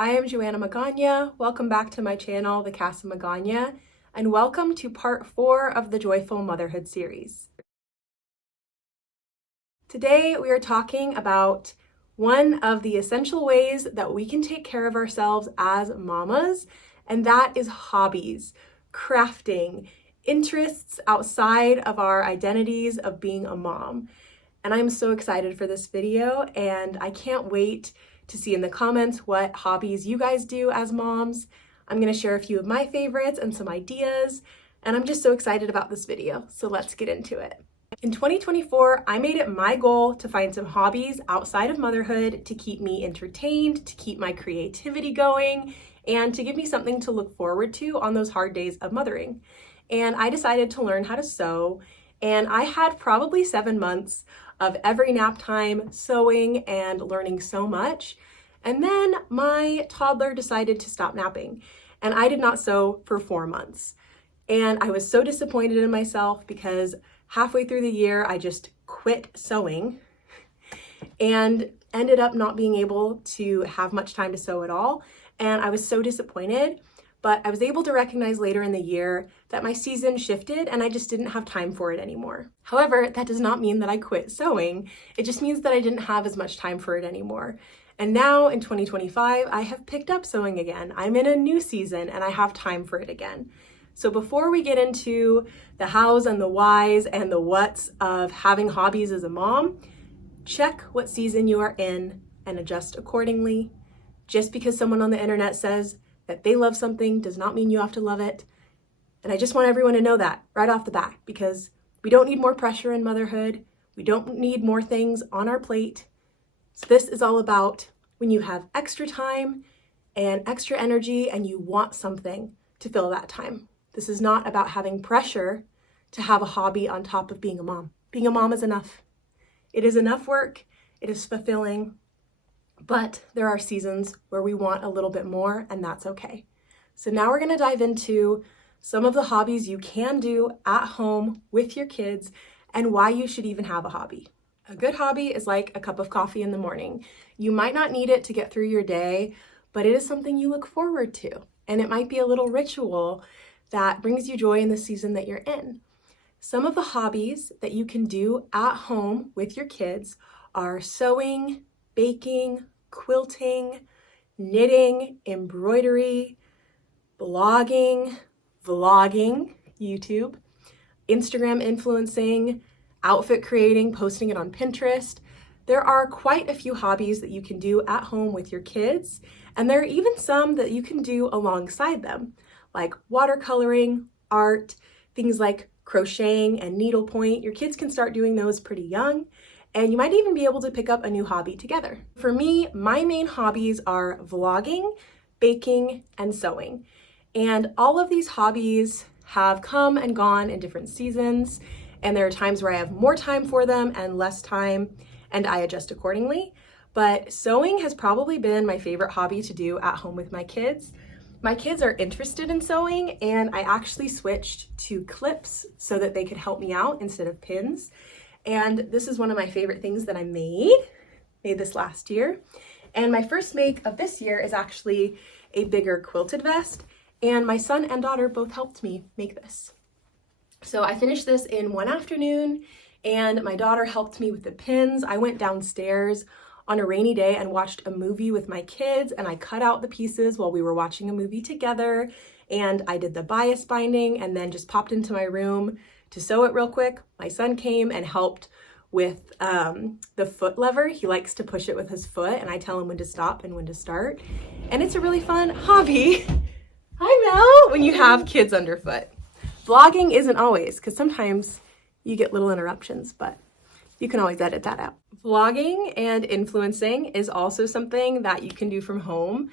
I am Joanna Magana. Welcome back to my channel, The Casa Magana, and welcome to part 4 of the Joyful Motherhood series. Today we are talking about one of the essential ways that we can take care of ourselves as mamas, and that is hobbies, crafting, interests outside of our identities of being a mom. And I'm so excited for this video, and I can't wait to see in the comments what hobbies you guys do as moms. I'm going to share a few of my favorites and some ideas, and I'm just so excited about this video, so let's get into it. In 2024, I made it my goal to find some hobbies outside of motherhood to keep me entertained, to keep my creativity going, and to give me something to look forward to on those hard days of mothering. And I decided to learn how to sew, and I had probably 7 months of every nap time sewing and learning so much. And then my toddler decided to stop napping, and I did not sew for 4 months. And I was so disappointed in myself because halfway through the year, I just quit sewing and ended up not being able to have much time to sew at all. And I was so disappointed. But I was able to recognize later in the year that my season shifted and I just didn't have time for it anymore. However, that does not mean that I quit sewing. It just means that I didn't have as much time for it anymore. And now in 2025, I have picked up sewing again. I'm in a new season and I have time for it again. So before we get into the hows and the whys and the whats of having hobbies as a mom, check what season you are in and adjust accordingly. Just because someone on the internet says that they love something does not mean you have to love it. And I just want everyone to know that right off the bat, because we don't need more pressure in motherhood. We don't need more things on our plate. So this is all about when you have extra time and extra energy and you want something to fill that time. This is not about having pressure to have a hobby on top of being a mom. Being a mom is enough. It is enough work. It is fulfilling. But there are seasons where we want a little bit more, and that's okay. So now we're going to dive into some of the hobbies you can do at home with your kids and why you should even have a hobby. A good hobby is like a cup of coffee in the morning. You might not need it to get through your day, but it is something you look forward to. And it might be a little ritual that brings you joy in the season that you're in. Some of the hobbies that you can do at home with your kids are sewing, baking, quilting, knitting, embroidery, blogging, vlogging, YouTube, Instagram influencing, outfit creating, posting it on Pinterest. There are quite a few hobbies that you can do at home with your kids, and there are even some that you can do alongside them, like watercoloring, art, things like crocheting and needlepoint. Your kids can start doing those pretty young. And you might even be able to pick up a new hobby together. For me, my main hobbies are vlogging, baking, and sewing. And all of these hobbies have come and gone in different seasons. And there are times where I have more time for them and less time, and I adjust accordingly. But sewing has probably been my favorite hobby to do at home with my kids. My kids are interested in sewing, and I actually switched to clips so that they could help me out instead of pins. And this is one of my favorite things that I made this last year. And my first make of this year is actually a bigger quilted vest. And my son and daughter both helped me make this. So I finished this in one afternoon, and my daughter helped me with the pins. I went downstairs on a rainy day and watched a movie with my kids, and I cut out the pieces while we were watching a movie together. And I did the bias binding and then just popped into my room to sew it real quick. My son came and helped with the foot lever. He likes to push it with his foot, and I tell him when to stop and when to start. And it's a really fun hobby. Hi, Mel, when you have kids underfoot. Vlogging isn't always, because sometimes you get little interruptions, but you can always edit that out. Vlogging and influencing is also something that you can do from home.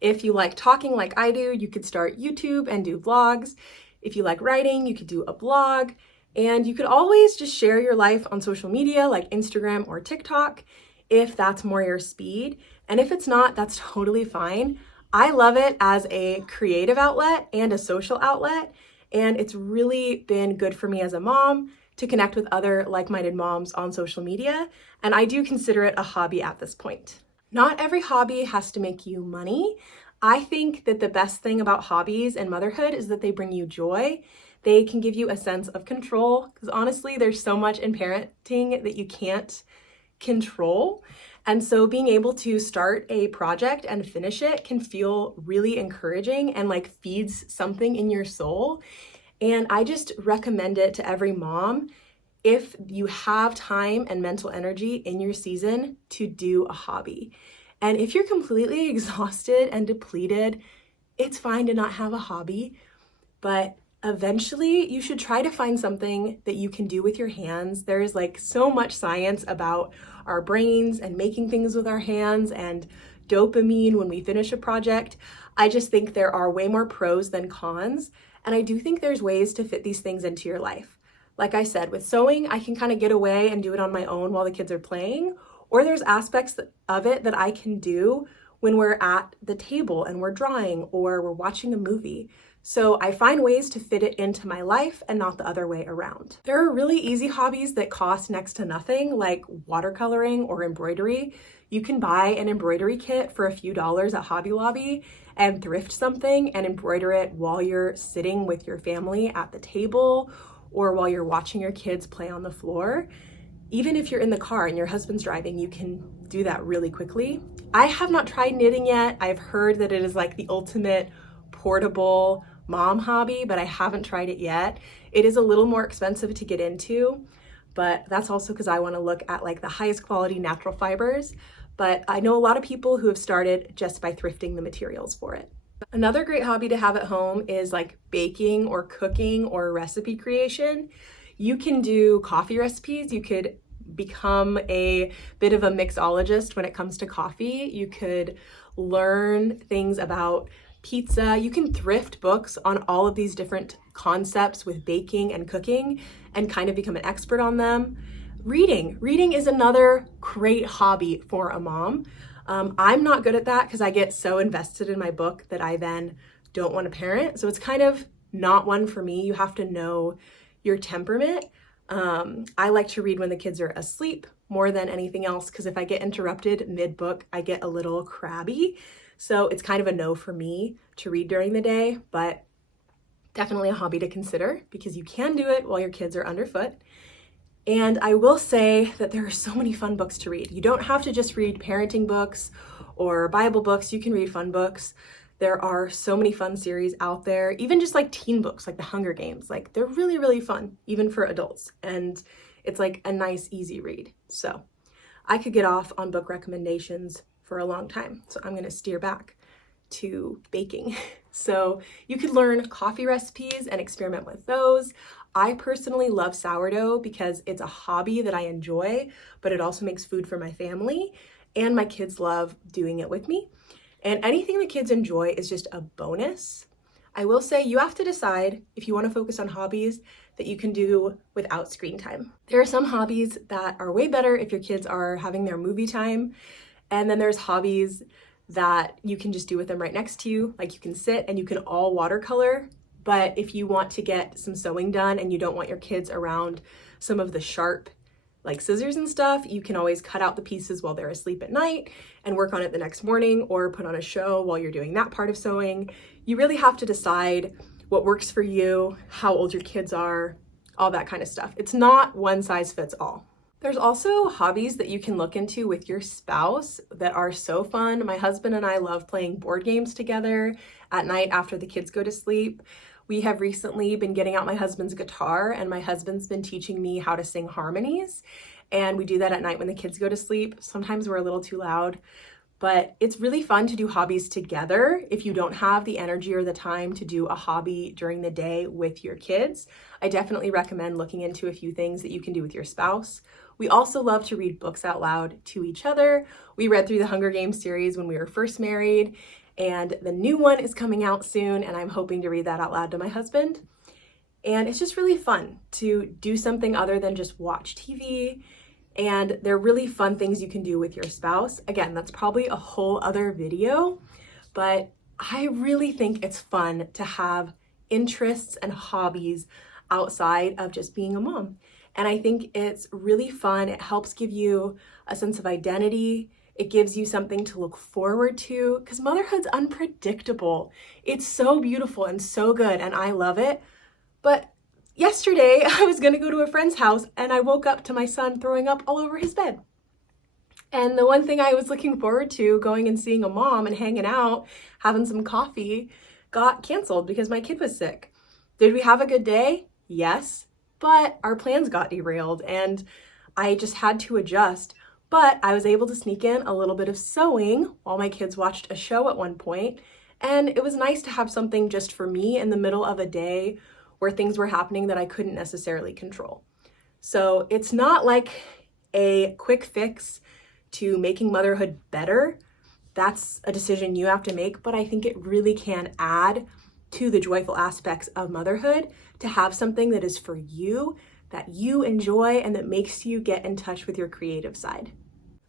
If you like talking like I do, you could start YouTube and do vlogs. If you like writing, you could do a blog, and you could always just share your life on social media like Instagram or TikTok if that's more your speed. And if it's not, that's totally fine. I love it as a creative outlet and a social outlet, and it's really been good for me as a mom to connect with other like-minded moms on social media, and I do consider it a hobby at this point. Not every hobby has to make you money. I think that the best thing about hobbies and motherhood is that they bring you joy. They can give you a sense of control, because honestly, there's so much in parenting that you can't control. And so being able to start a project and finish it can feel really encouraging and like feeds something in your soul. And I just recommend it to every mom if you have time and mental energy in your season to do a hobby. And if you're completely exhausted and depleted, it's fine to not have a hobby, but eventually you should try to find something that you can do with your hands. There's like so much science about our brains and making things with our hands and dopamine when we finish a project. I just think there are way more pros than cons. And I do think there's ways to fit these things into your life. Like I said, with sewing, I can kind of get away and do it on my own while the kids are playing. Or there's aspects of it that I can do when we're at the table and we're drawing or we're watching a movie. So I find ways to fit it into my life and not the other way around. There are really easy hobbies that cost next to nothing, like watercoloring or embroidery. You can buy an embroidery kit for a few dollars at Hobby Lobby and thrift something and embroider it while you're sitting with your family at the table or while you're watching your kids play on the floor. Even if you're in the car and your husband's driving, you can do that really quickly. I have not tried knitting yet. I've heard that it is like the ultimate portable mom hobby, but I haven't tried it yet. It is a little more expensive to get into, but that's also because I want to look at like the highest quality natural fibers. But I know a lot of people who have started just by thrifting the materials for it. Another great hobby to have at home is like baking or cooking or recipe creation. You can do coffee recipes. You could become a bit of a mixologist when it comes to coffee. You could learn things about pizza. You can thrift books on all of these different concepts with baking and cooking and kind of become an expert on them. Reading is another great hobby for a mom. I'm not good at that because I get so invested in my book that I then don't want to parent. So it's kind of not one for me. You have to know your temperament. I like to read when the kids are asleep more than anything else because if I get interrupted mid-book, I get a little crabby. So it's kind of a no for me to read during the day, but definitely a hobby to consider because you can do it while your kids are underfoot. And I will say that there are so many fun books to read. You don't have to just read parenting books or Bible books. You can read fun books. There are so many fun series out there, even just like teen books, like the Hunger Games. Like they're really, really fun, even for adults. And it's like a nice, easy read. So I could get off on book recommendations for a long time. So I'm gonna steer back to baking. So you could learn coffee recipes and experiment with those. I personally love sourdough because it's a hobby that I enjoy, but it also makes food for my family and my kids love doing it with me. And anything the kids enjoy is just a bonus. I will say you have to decide if you want to focus on hobbies that you can do without screen time. There are some hobbies that are way better if your kids are having their movie time. And then there's hobbies that you can just do with them right next to you. Like you can sit and you can all watercolor. But if you want to get some sewing done and you don't want your kids around some of the sharp like scissors and stuff, you can always cut out the pieces while they're asleep at night and work on it the next morning or put on a show while you're doing that part of sewing. You really have to decide what works for you, how old your kids are, all that kind of stuff. It's not one size fits all. There's also hobbies that you can look into with your spouse that are so fun. My husband and I love playing board games together at night after the kids go to sleep. We have recently been getting out my husband's guitar and my husband's been teaching me how to sing harmonies. And we do that at night when the kids go to sleep. Sometimes we're a little too loud, but it's really fun to do hobbies together if you don't have the energy or the time to do a hobby during the day with your kids. I definitely recommend looking into a few things that you can do with your spouse. We also love to read books out loud to each other. We read through the Hunger Games series when we were first married, and the new one is coming out soon, and I'm hoping to read that out loud to my husband. And it's just really fun to do something other than just watch TV. And they're really fun things you can do with your spouse. Again, that's probably a whole other video, but I really think it's fun to have interests and hobbies outside of just being a mom. And I think it's really fun. It helps give you a sense of identity. It gives you something to look forward to because motherhood's unpredictable. It's so beautiful and so good, and I love it. But yesterday, I was gonna go to a friend's house and I woke up to my son throwing up all over his bed. And the one thing I was looking forward to, going and seeing a mom and hanging out, having some coffee, got canceled because my kid was sick. Did we have a good day? Yes, but our plans got derailed and I just had to adjust. But I was able to sneak in a little bit of sewing while my kids watched a show at one point. And it was nice to have something just for me in the middle of a day where things were happening that I couldn't necessarily control. So it's not like a quick fix to making motherhood better. That's a decision you have to make, but I think it really can add to the joyful aspects of motherhood to have something that is for you, that you enjoy, and that makes you get in touch with your creative side.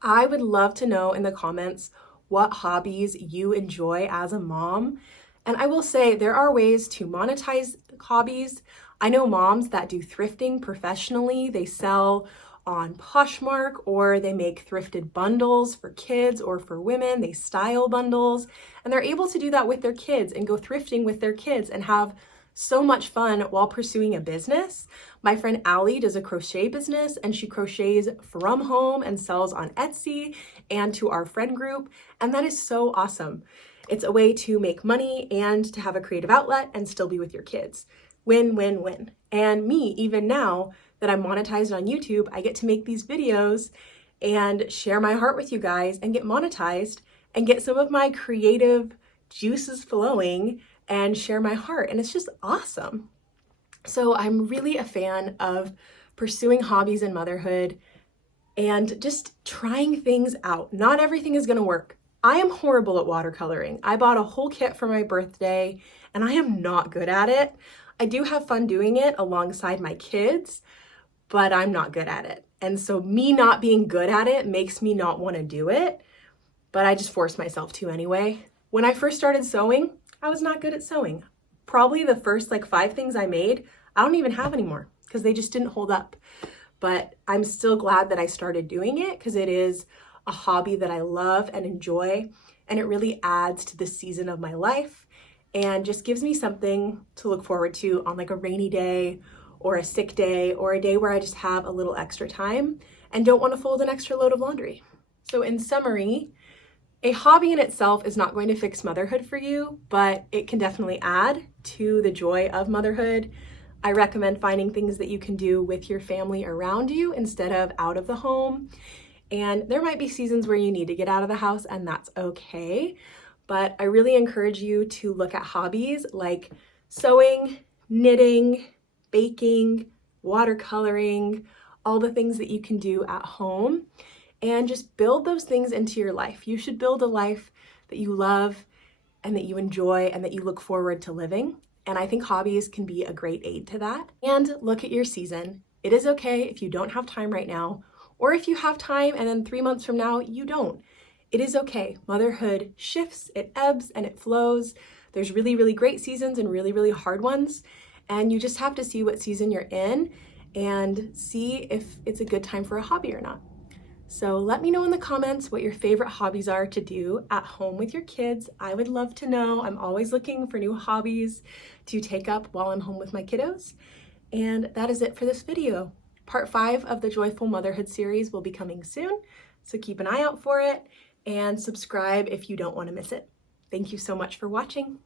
I would love to know in the comments what hobbies you enjoy as a mom. And I will say there are ways to monetize hobbies. I know moms that do thrifting professionally. They sell on Poshmark, or they make thrifted bundles for kids or for women. They style bundles, and they're able to do that with their kids and go thrifting with their kids and have so much fun while pursuing a business. My friend Allie does a crochet business, and she crochets from home and sells on Etsy and to our friend group, and that is so awesome. It's a way to make money and to have a creative outlet and still be with your kids. Win, win, win. And me, even now that I'm monetized on YouTube, I get to make these videos and share my heart with you guys and get monetized and get some of my creative juices flowing and share my heart. And it's just awesome. So I'm really a fan of pursuing hobbies in motherhood and just trying things out. Not everything is gonna work. I am horrible at watercoloring. I bought a whole kit for my birthday and I am not good at it. I do have fun doing it alongside my kids, but I'm not good at it. And so me not being good at it makes me not want to do it, but I just force myself to anyway. When I first started sewing, I was not good at sewing. Probably the first 5 things I made, I don't even have anymore because they just didn't hold up. But I'm still glad that I started doing it because it is a hobby that I love and enjoy, and it really adds to the season of my life and just gives me something to look forward to on a rainy day or a sick day or a day where I just have a little extra time and don't want to fold an extra load of laundry. So in summary, a hobby in itself is not going to fix motherhood for you, but it can definitely add to the joy of motherhood. I recommend finding things that you can do with your family around you instead of out of the home. And there might be seasons where you need to get out of the house, and that's okay. But I really encourage you to look at hobbies like sewing, knitting, baking, watercoloring, all the things that you can do at home, and just build those things into your life. You should build a life that you love and that you enjoy and that you look forward to living. And I think hobbies can be a great aid to that. And look at your season. It is okay if you don't have time right now, or if you have time and then 3 months from now, you don't. It is okay. Motherhood shifts, it ebbs and it flows. There's really, really great seasons and really, really hard ones. And you just have to see what season you're in and see if it's a good time for a hobby or not. So let me know in the comments what your favorite hobbies are to do at home with your kids. I would love to know. I'm always looking for new hobbies to take up while I'm home with my kiddos. And that is it for this video. Part 5 of the Joyful Motherhood series will be coming soon, so keep an eye out for it and subscribe if you don't want to miss it. Thank you so much for watching.